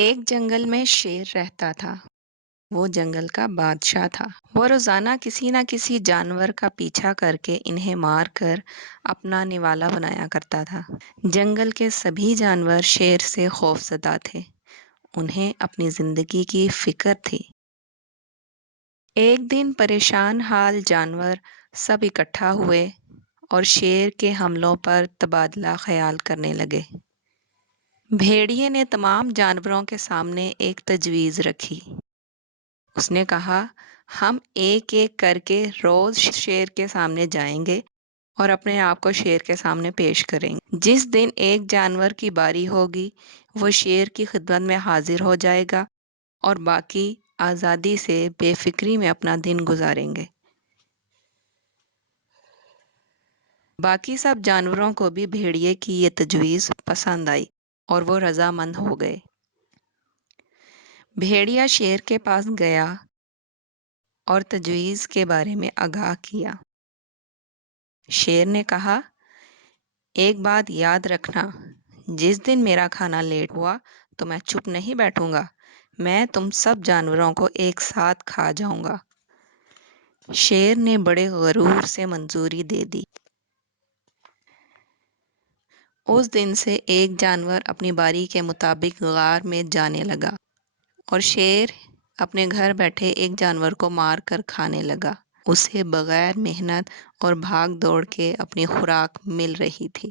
ایک جنگل میں شیر رہتا تھا۔ وہ جنگل کا بادشاہ تھا۔ وہ روزانہ کسی نہ کسی جانور کا پیچھا کر کے انہیں مار کر اپنا نوالا بنایا کرتا تھا۔ جنگل کے سبھی جانور شیر سے خوفزدہ تھے۔ انہیں اپنی زندگی کی فکر تھی۔ ایک دن پریشان حال جانور سب اکٹھا ہوئے اور شیر کے حملوں پر تبادلہ خیال کرنے لگے۔ بھیڑیے نے تمام جانوروں کے سامنے ایک تجویز رکھی۔ اس نے کہا، ہم ایک ایک کر کے روز شیر کے سامنے جائیں گے اور اپنے آپ کو شیر کے سامنے پیش کریں گے۔ جس دن ایک جانور کی باری ہوگی وہ شیر کی خدمت میں حاضر ہو جائے گا اور باقی آزادی سے بے فکری میں اپنا دن گزاریں گے۔ باقی سب جانوروں کو بھی بھیڑیے کی یہ تجویز پسند آئی اور وہ رضامند ہو گئے۔ بھیڑیا شیر کے پاس گیا اور تجویز کے بارے میں آگاہ کیا۔ شیر نے کہا، ایک بات یاد رکھنا، جس دن میرا کھانا لیٹ ہوا تو میں چپ نہیں بیٹھوں گا، میں تم سب جانوروں کو ایک ساتھ کھا جاؤں گا۔ شیر نے بڑے غرور سے منظوری دے دی۔ اس دن سے ایک جانور اپنی باری کے مطابق غار میں جانے لگا اور شیر اپنے گھر بیٹھے ایک جانور کو مار کر کھانے لگا۔ اسے بغیر محنت اور بھاگ دوڑ کے اپنی خوراک مل رہی تھی۔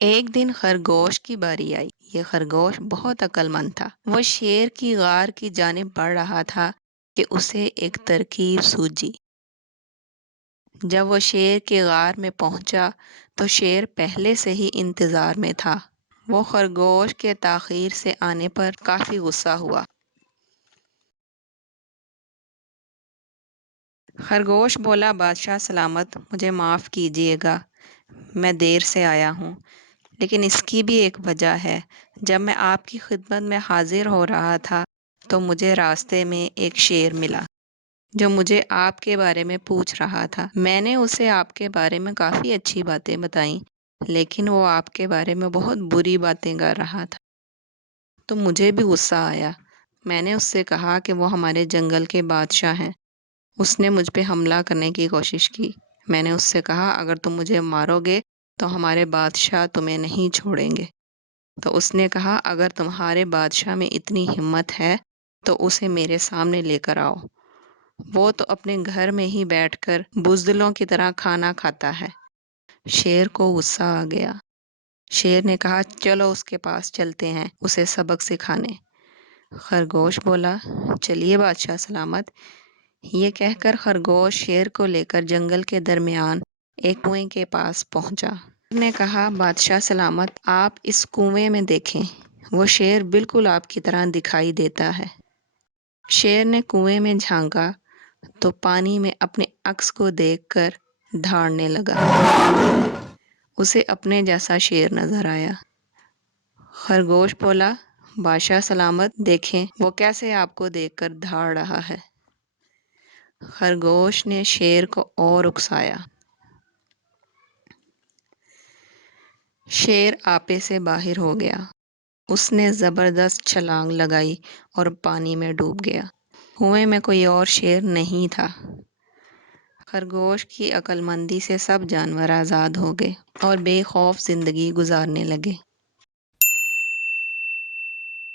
ایک دن خرگوش کی باری آئی۔ یہ خرگوش بہت عقل مند تھا۔ وہ شیر کی غار کی جانب بڑھ رہا تھا کہ اسے ایک ترکیب سوجھی۔ جب وہ شیر کے غار میں پہنچا تو شیر پہلے سے ہی انتظار میں تھا۔ وہ خرگوش کے تاخیر سے آنے پر کافی غصہ ہوا۔ خرگوش بولا، بادشاہ سلامت، مجھے معاف کیجیے گا، میں دیر سے آیا ہوں، لیکن اس کی بھی ایک وجہ ہے۔ جب میں آپ کی خدمت میں حاضر ہو رہا تھا تو مجھے راستے میں ایک شیر ملا جو مجھے آپ کے بارے میں پوچھ رہا تھا۔ میں نے اسے آپ کے بارے میں کافی اچھی باتیں بتائیں، لیکن وہ آپ کے بارے میں بہت بری باتیں کر رہا تھا، تو مجھے بھی غصہ آیا۔ میں نے اس سے کہا کہ وہ ہمارے جنگل کے بادشاہ ہیں۔ اس نے مجھ پہ حملہ کرنے کی کوشش کی۔ میں نے اس سے کہا، اگر تم مجھے مارو گے تو ہمارے بادشاہ تمہیں نہیں چھوڑیں گے۔ تو اس نے کہا، اگر تمہارے بادشاہ میں اتنی ہمت ہے تو اسے میرے سامنے لے کر آؤ۔ وہ تو اپنے گھر میں ہی بیٹھ کر بزدلوں کی طرح کھانا کھاتا ہے۔ شیر کو غصہ آ گیا۔ شیر نے کہا، چلو اس کے پاس چلتے ہیں اسے سبق سکھانے۔ خرگوش بولا، چلیے بادشاہ سلامت۔ یہ کہہ کر خرگوش شیر کو لے کر جنگل کے درمیان ایک کنویں کے پاس پہنچا۔ شیر نے کہا، بادشاہ سلامت، آپ اس کنویں میں دیکھیں، وہ شیر بالکل آپ کی طرح دکھائی دیتا ہے۔ شیر نے کنویں میں جھانکا تو پانی میں اپنے عکس کو دیکھ کر دھاڑنے لگا۔ اسے اپنے جیسا شیر نظر آیا۔ خرگوش بولا، بادشاہ سلامت، دیکھیں وہ کیسے آپ کو دیکھ کر دھاڑ رہا ہے۔ خرگوش نے شیر کو اور اکسایا۔ شیر آپے سے باہر ہو گیا۔ اس نے زبردست چھلانگ لگائی اور پانی میں ڈوب گیا۔ کنویں میں کوئی اور شیر نہیں تھا۔ خرگوش کی عقل مندی سے سب جانور آزاد ہو گئے اور بے خوف زندگی گزارنے لگے۔